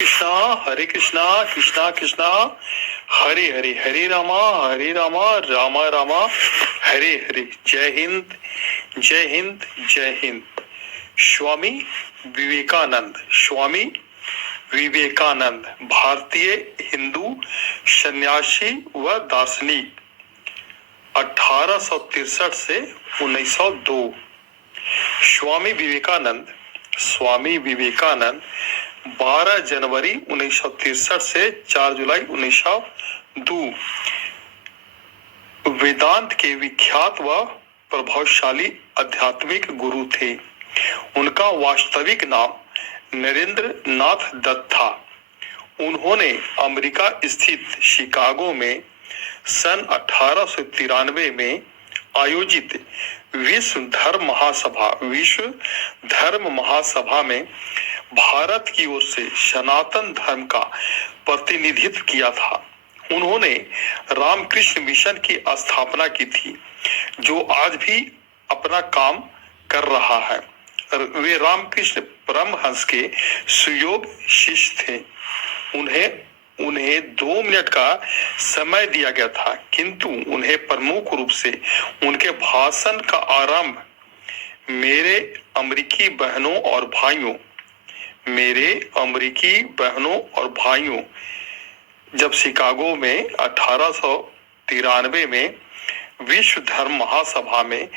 कृष्णा हरे कृष्णा कृष्णा कृष्णा हरे हरे, हरे रामा रामा रामा हरे हरे। जय हिंद जय हिंद जय हिंद। स्वामी विवेकानंद, स्वामी विवेकानंद भारतीय हिंदू सन्यासी व दार्शनिक 1863 से 1902। स्वामी विवेकानंद 12 जनवरी 1963 से 4 जुलाई 1902 वेदांत के विख्यात व प्रभावशाली आध्यात्मिक गुरु थे। उनका वास्तविक नाम नरेंद्र नाथ दत्त था। उन्होंने अमेरिका स्थित शिकागो में सन 1893 में आयोजित विश्व धर्म महासभा में भारत की ओर से सनातन धर्म का प्रतिनिधित्व किया था। उन्होंने रामकृष्ण मिशन की स्थापना की थी, जो आज भी अपना काम कर रहा है। वे रामकृष्ण परमहंस के सुयोग शिष्य थे। उन्हें 2 मिनट का समय दिया गया था, किंतु उन्हें प्रमुख रूप से उनके भाषण का आरंभ मेरे अमेरिकी बहनों और भाइयों जब शिकागो में 1893 में विश्व धर्म महासभा में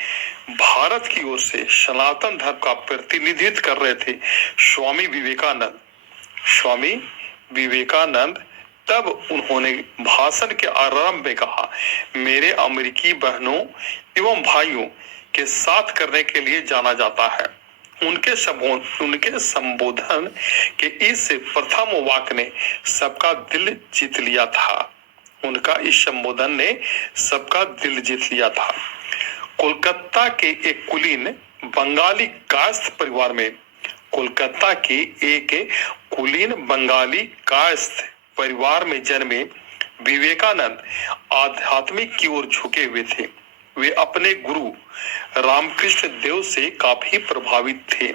भारत की ओर से सनातन धर्म का प्रतिनिधित्व कर रहे थे स्वामी विवेकानंद तब उन्होंने भाषण के आरंभ में कहा, मेरे अमेरिकी बहनों एवं भाइयों के साथ करने के लिए जाना जाता है। उनके संबोधन के इस प्रथम वाक्य ने सबका दिल जीत लिया था। उनका इस संबोधन ने सबका दिल जीत लिया था। कोलकाता के एक कुलीन बंगाली कायस्थ परिवार में जन्मे विवेकानंद आध्यात्मिक की ओर झुके हुए थे। वे अपने गुरु रामकृष्ण देव से काफी प्रभावित थे,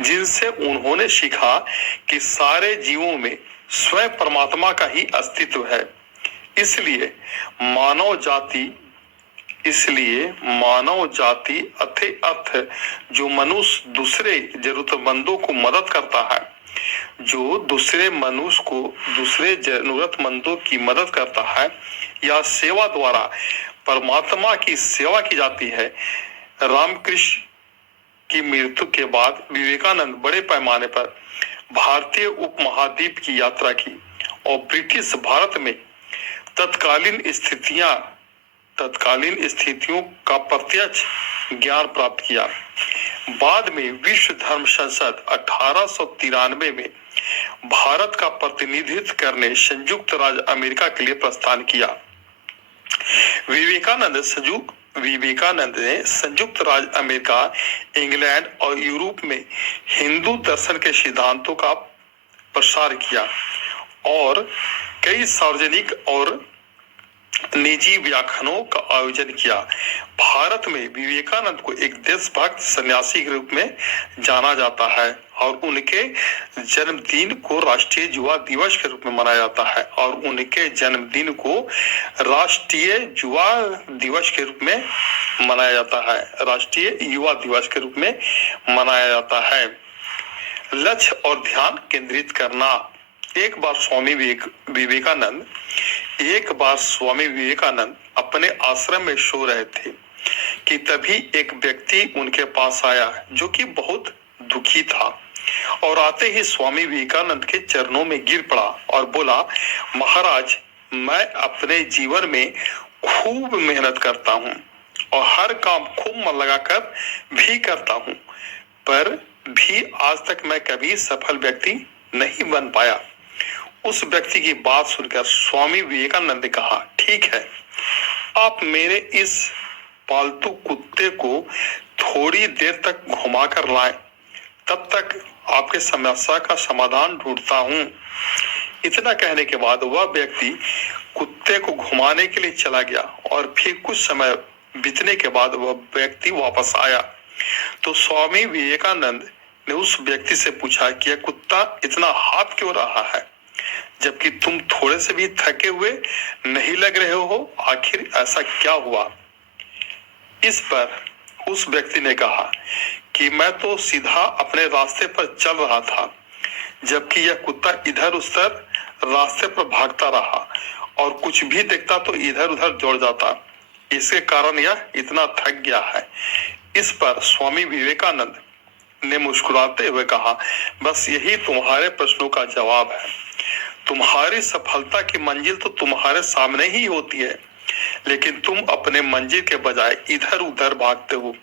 जिनसे उन्होंने सीखा कि सारे जीवों में स्वयं परमात्मा का ही अस्तित्व है। इसलिए मानव जाति अर्थ जो मनुष्य दूसरे जरूरतमंदों को मदद करता है, जो दूसरे जरूरतमंदों की मदद करता है या सेवा द्वारा परमात्मा की सेवा की जाती है। रामकृष्ण की मृत्यु के बाद विवेकानंद बड़े पैमाने पर भारतीय उपमहाद्वीप की यात्रा की और ब्रिटिश भारत में तत्कालीन स्थितियों का प्रत्यक्ष ज्ञान प्राप्त किया। बाद में विश्व धर्म संसद 1893 में भारत का प्रतिनिधित्व करने संयुक्त राज्य अमेरिका के लिए प्रस्थान किया। विवेकानंद ने संयुक्त राज्य अमेरिका, इंग्लैंड और यूरोप में हिंदू दर्शन के सिद्धांतों का प्रसार किया और कई सार्वजनिक और निजी व्याख्यानों का आयोजन किया। भारत में विवेकानंद को एक देशभक्त सन्यासी के रूप में जाना जाता है और उनके जन्मदिन को राष्ट्रीय युवा दिवस के रूप में मनाया जाता है राष्ट्रीय युवा दिवस के रूप में मनाया जाता है। लक्ष्य और ध्यान केंद्रित करना। एक बार स्वामी विवेकानंद अपने आश्रम में सो रहे थे कि तभी एक व्यक्ति उनके पास आया, जो कि बहुत दुखी था, और आते ही स्वामी विवेकानंद के चरणों में गिर पड़ा और बोला, महाराज, मैं अपने जीवन में खूब मेहनत करता हूँ और हर काम खूब मन लगाकर भी करता हूँ, पर भी आज तक मैं कभी सफल व्यक्ति नहीं बन पाया। उस व्यक्ति की बात सुनकर स्वामी विवेकानंद ने कहा, ठीक है, आप मेरे इस पालतू कुत्ते को थोड़ी देर तक घुमा कर लाएं, तब तक आपके समस्या का समाधान ढूंढता हूं। इतना कहने के बाद वह व्यक्ति कुत्ते को घुमाने के लिए चला गया और फिर कुछ समय बीतने के बाद वह व्यक्ति वापस आया तो स्वामी विवेकानंद ने उस व्यक्ति से पूछा कि यह कुत्ता इतना हाथ क्यों रहा है, जबकि तुम थोड़े से भी थके हुए नहीं लग रहे हो, आखिर ऐसा क्या हुआ? इस पर उस व्यक्ति ने कहा कि मैं तो सीधा अपने रास्ते पर चल रहा था, जबकि यह कुत्ता इधर उधर रास्ते पर भागता रहा और कुछ भी देखता तो इधर उधर दौड़ जाता। इसके कारण यह इतना थक गया है। इस पर स्वामी विवेकानंद ने मुस्कुराते हुए कहा, बस यही तुम्हारे प्रश्नों का जवाब है। तुम्हारी सफलता की मंजिल तो तुम्हारे सामने ही होती है, लेकिन तुम अपने मंजिल के बजाय इधर उधर भागते हो,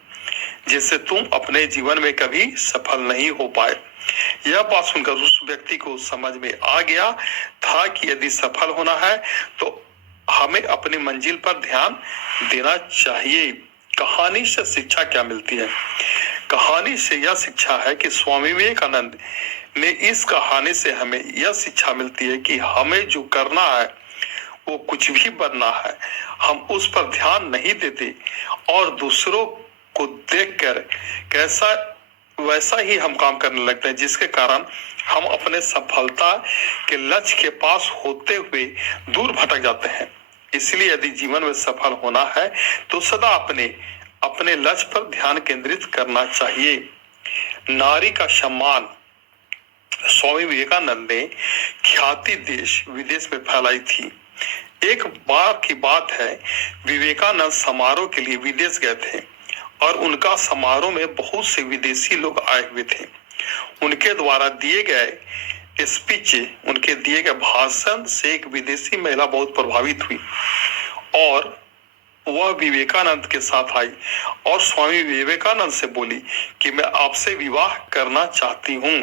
जिससे तुम अपने जीवन में कभी सफल नहीं हो पाए। यह बात सुनकर उस व्यक्ति को समझ में आ गया था कि यदि सफल होना है तो हमें अपनी मंजिल पर ध्यान देना चाहिए। कहानी से शिक्षा क्या मिलती है? कहानी से यह शिक्षा है कि स्वामी विवेकानंद ने इस कहानी से हमें यह शिक्षा मिलती है कि हमें जो करना है वो कुछ भी बनना है, हम उस पर ध्यान नहीं देते और दूसरों को देखकर कैसा वैसा ही हम काम करने लगते हैं, जिसके कारण हम अपने सफलता के लक्ष्य के पास होते हुए दूर भटक जाते हैं। इसलिए यदि जीवन में सफल होना है तो सदा अपने लक्ष्य पर ध्यान केंद्रित करना चाहिए। नारी का सम्मान। स्वामी विवेकानंद ने ख्याति देश विदेश में फैलाई थी। एक बार की बात है, विवेकानंद समारोह के लिए विदेश गए थे और उनका समारोह में बहुत से विदेशी लोग आए हुए थे। उनके द्वारा दिए गए स्पीच, उनके दिए गए भाषण से एक विदेशी महिला बहुत प्रभावित हुई और वह विवेकानंद के साथ आई और स्वामी विवेकानंद से बोली कि मैं आपसे विवाह करना चाहती हूँ,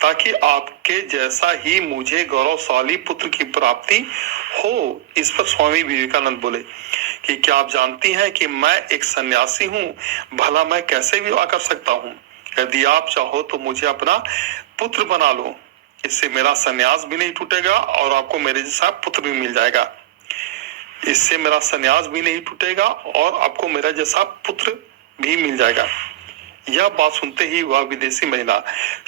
ताकि आपके जैसा ही मुझे गौरवशाली पुत्र की प्राप्ति हो। इस पर स्वामी विवेकानंद बोले कि क्या आप जानती हैं कि मैं एक सन्यासी हूँ, भला मैं कैसे विवाह कर सकता हूँ? यदि आप चाहो तो मुझे अपना पुत्र बना लो, इससे मेरा सन्यास भी नहीं टूटेगा और आपको मेरे जैसा पुत्र भी मिल जाएगा। इससे मेरा सन्यास भी नहीं टूटेगा और आपको मेरा जैसा पुत्र भी मिल जाएगा। यह बात सुनते ही वह विदेशी महिला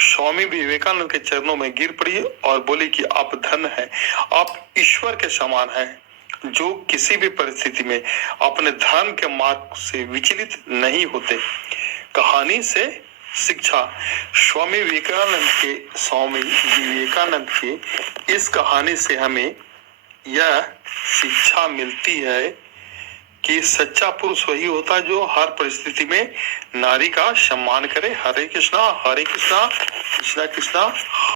स्वामी विवेकानंद के चरणों में गिर पड़ी और बोली कि आप धन्य हैं, आप ईश्वर के समान हैं, जो किसी भी परिस्थिति में अपने धर्म के मार्ग से विचलित नहीं होते। कहानी से शिक्षा। स्वामी विवेकानंद के इस कहानी से हमें यह शिक्षा मिलती है कि सच्चा पुरुष वही होता है जो हर परिस्थिति में नारी का सम्मान करे। हरे कृष्णा कृष्णा कृष्णा।